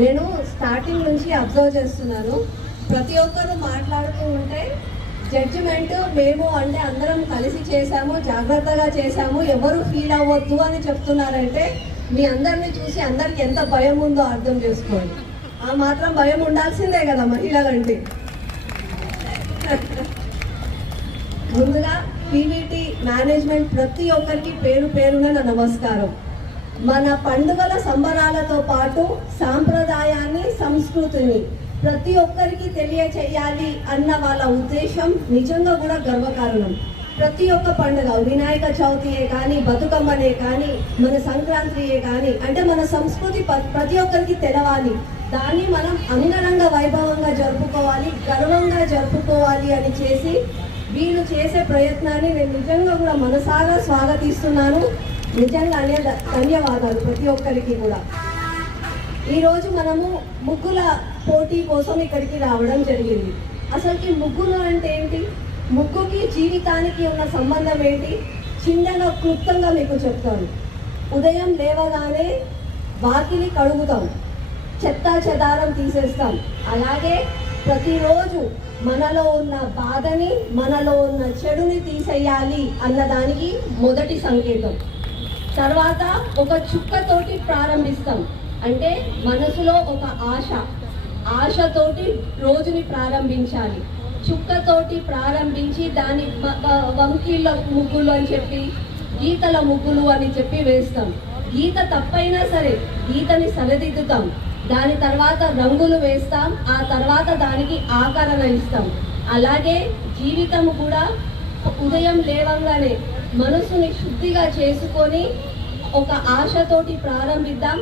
నేను స్టార్టింగ్ నుంచి అబ్జర్వ్ చేస్తున్నాను. ప్రతి ఒక్కరు మాట్లాడుతూ ఉంటే జడ్జిమెంట్ మేము అంటే అందరం కలిసి చేశాము జాగ్రత్తగా చేశాము ఎవరు ఫీల్ అవ్వద్దు అని చెప్తున్నారంటే మీ అందరిని చూసి అందరికి ఎంత భయం ఉందో అర్థం చేసుకోండి. ఆ మాత్రం భయం ఉండాల్సిందే కదా మహిళలంటే. ముందుగా పీవీటీ మేనేజ్మెంట్ ప్రతి ఒక్కరికి పేరు పేరున నా నమస్కారం. మన పండుగల సంబరాలతో పాటు సాంప్రదాయాన్ని సంస్కృతిని ప్రతి ఒక్కరికి తెలియచేయాలి అన్న వాళ్ళ ఉద్దేశం నిజంగా కూడా గర్వకారణం. ప్రతి ఒక్క పండుగ వినాయక చవితియే కానీ బతుకమ్మనే కానీ మన సంక్రాంతియే కానీ అంటే మన సంస్కృతి ప్రతి ఒక్కరికి తెలవాలి. దాన్ని మనం అంగరంగ వైభవంగా జరుపుకోవాలి గర్వంగా జరుపుకోవాలి అని చేసి వీళ్ళు చేసే ప్రయత్నాన్ని నేను నిజంగా కూడా మనసాగా స్వాగతిస్తున్నాను. నిజంగానే ధన్యవాదాలు ప్రతి ఒక్కరికి కూడా. ఈరోజు మనము ముగ్గుల పోటీ కోసం ఇక్కడికి రావడం జరిగింది. అసలుకి ముగ్గులు అంటే ఏంటి? ముగ్గుకి జీవితానికి ఉన్న సంబంధం ఏంటి? చిన్నగా క్లుప్తంగా మీకు చెప్తాను. ఉదయం లేవగానే వాకిలి కడుగుతాం. చెత్త చెదారం తీసేస్తాం. అలాగే ప్రతిరోజు మనలో ఉన్న బాధని మనలో ఉన్న చెడుని తీసేయాలి అన్నదానికి మొదటి సంకేతం. తర్వాత ఒక చుక్కతోటి ప్రారంభిస్తాం. అంటే మనసులో ఒక ఆశ. ఆశతోటి రోజుని ప్రారంభించాలి. చుక్కతోటి ప్రారంభించి దాని వంకీళ్ళ ముగ్గులు అని చెప్పి గీతల ముగ్గులు అని చెప్పి వేస్తాం. గీత తప్పైనా సరే గీతని సరిదిద్దుతాం. దాని తర్వాత రంగులు వేస్తాం. ఆ తర్వాత దానికి ఆకరణ ఇస్తాం. అలాగే జీవితం కూడా ఉదయం లేవంగానే మనసుని శుద్ధిగా చేసుకొని ఒక ఆశతోటి ప్రారంభిద్దాం.